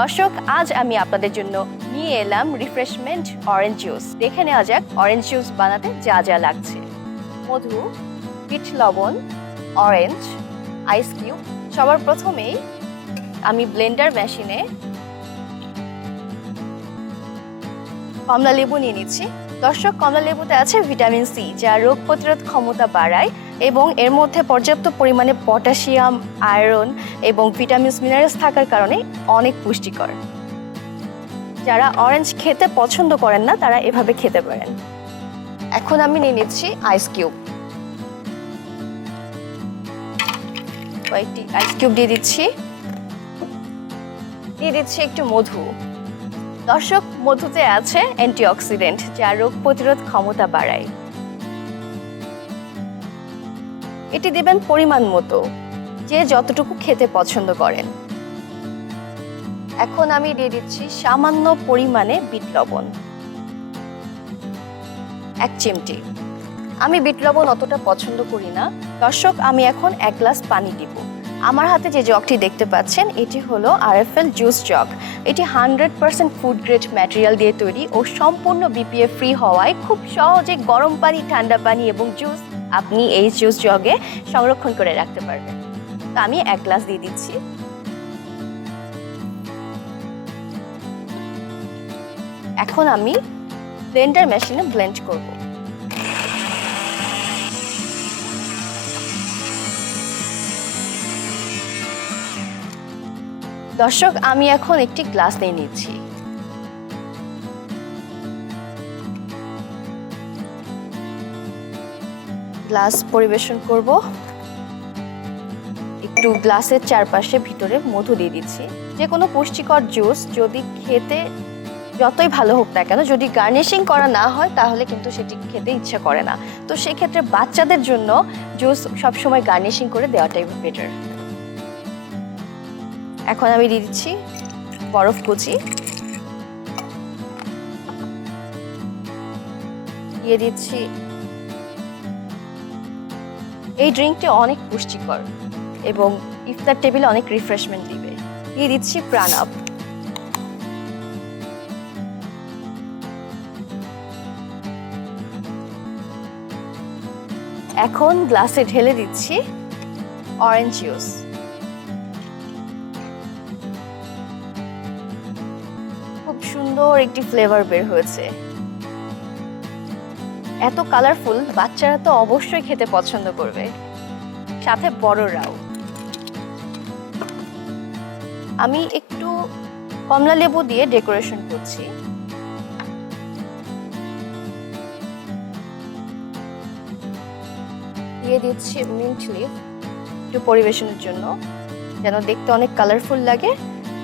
দর্শক, আজ আমি আপনাদের জন্য নিয়ে এলাম রিফ্রেশমেন্ট অরেঞ্জ জুস। দেখে নেওয়া যাক অরেঞ্জ জুস বানাতে যা যা লাগছে। মধু, বিট লবণ, অরেঞ্জ, আইস কিউব। সবার প্রথমেই আমি ব্লেন্ডার মেশিনে কমলা লেবু নিয়ে নিচ্ছি। দর্শক, কমলা লেবুতে আছে ভিটামিন সি, যা রোগ প্রতিরোধ ক্ষমতা বাড়ায় এবং এর মধ্যে পর্যাপ্ত পরিমাণে পটাশিয়াম, আয়রন এবং ভিটামিনস মিনারেলস থাকার কারণে অনেক পুষ্টিকর। যারা অরেঞ্জ খেতে পছন্দ করেন না তারা এভাবে খেতে পারেন। এখন আমি নিয়ে নিচ্ছি আইস কিউব। কয়েকটি আইস কিউব দিয়ে দিচ্ছি একটু মধু। দর্শক, মধুতে আছে অ্যান্টিঅক্সিডেন্ট, যা রোগ প্রতিরোধ ক্ষমতা বাড়ায়। এটি দিবেন পরিমাণ মতো, যে যতটুকু খেতে পছন্দ করেন। এখন আমি দিয়ে দিচ্ছি সামান্য পরিমাণে বিট লবণ, 1 চিমটি। আমি বিট লবণ অতটা পছন্দ করি না। দর্শক, আমি এখন 1 গ্লাস পানি দিব। আমার হাতে যে জগটি দেখতে পাচ্ছেন এটি হলো আরএফএল জুস জগ। এটি 100% ফুড গ্রেড ম্যাটেরিয়াল দিয়ে তৈরি ও সম্পূর্ণ বিপিএ ফ্রি হওয়ায় খুব সহজে গরম পানি, ঠান্ডা পানি এবং জুস আপনি এই জুস জগে সংরক্ষণ করে রাখতে পারবেন। তো আমি 1 গ্লাস দিয়ে দিচ্ছি। এখন আমি ব্লেন্ডার মেশিনে ব্লেন্ড করব। দর্শক, আমি এখন একটি গ্লাস নিয়ে নিচ্ছি। গ্লাস পরিবেশন করব। একটু গ্লাসের চারপাশে ভিতরে মধু দিয়ে দিচ্ছি। যে কোনো পুষ্টিকর জুস যদি খেতে যতই ভালো হোক না কেন, যদি গার্নিশিং করা না হয় তাহলে কিন্তু সেটি খেতে ইচ্ছা করে না। তো সেক্ষেত্রে বাচ্চাদের জন্য জুস সবসময় গার্নিশিং করে দেওয়াটাই বেটার। এখন আমি দিয়ে দিচ্ছি বরফ কুচি, দিয়ে দিচ্ছি। এই ড্রিঙ্কটি অনেক পুষ্টিকর এবং ইফতার টেবিলে অনেক রিফ্রেশমেন্ট দিবে। দিয়ে দিচ্ছি প্রাণাপ। এখন গ্লাসে ঢেলে দিচ্ছি অরেঞ্জ জুস। খুব সুন্দর একটি ফ্লেভার বের হয়েছে। এত কালারফুল, বাচ্চারা তো অবশ্যই খেতে পছন্দ করবে, সাথে বড়রাও। আমি একটু কমলা লেবু দিয়ে ডেকোরেশন করছি। দিয়ে দিচ্ছি মিন্ট লিফ একটু পরিবেশনের জন্য, যেন দেখতে অনেক কালারফুল লাগে।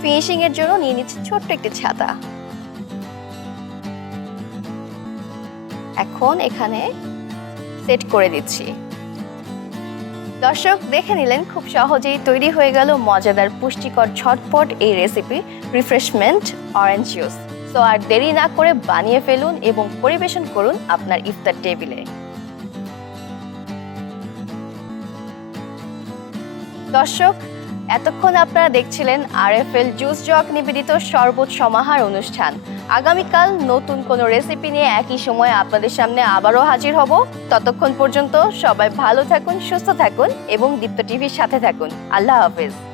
ফিনিশিং এর জন্য নিয়ে নিচ্ছি ছোট্ট একটি ছাতা। এখন এখানে সেট করে দিচ্ছি। দর্শক, দেখে নিলেন খুব সহজেই তৈরি হয়ে গেল মজাদার, পুষ্টিকর, ঝটপট এই recipe refreshment orange juice. So আর দেরি না করে বানিয়ে ফেলুন এবং পরিবেশন করুন আপনার ইফতার টেবিলে। দর্শক, এতক্ষণ আপনারা দেখছিলেন আরএফএল জুস জগ নিবেদিত শরবত সমাহার অনুষ্ঠান। আগামীকাল নতুন কোনো রেসিপি নিয়ে একই সময় আপনাদের সামনে আবারও হাজির হব। ততক্ষণ পর্যন্ত সবাই ভালো থাকুন, সুস্থ থাকুন এবং দীপ্ত টিভির সাথে থাকুন। আল্লাহ হাফেজ।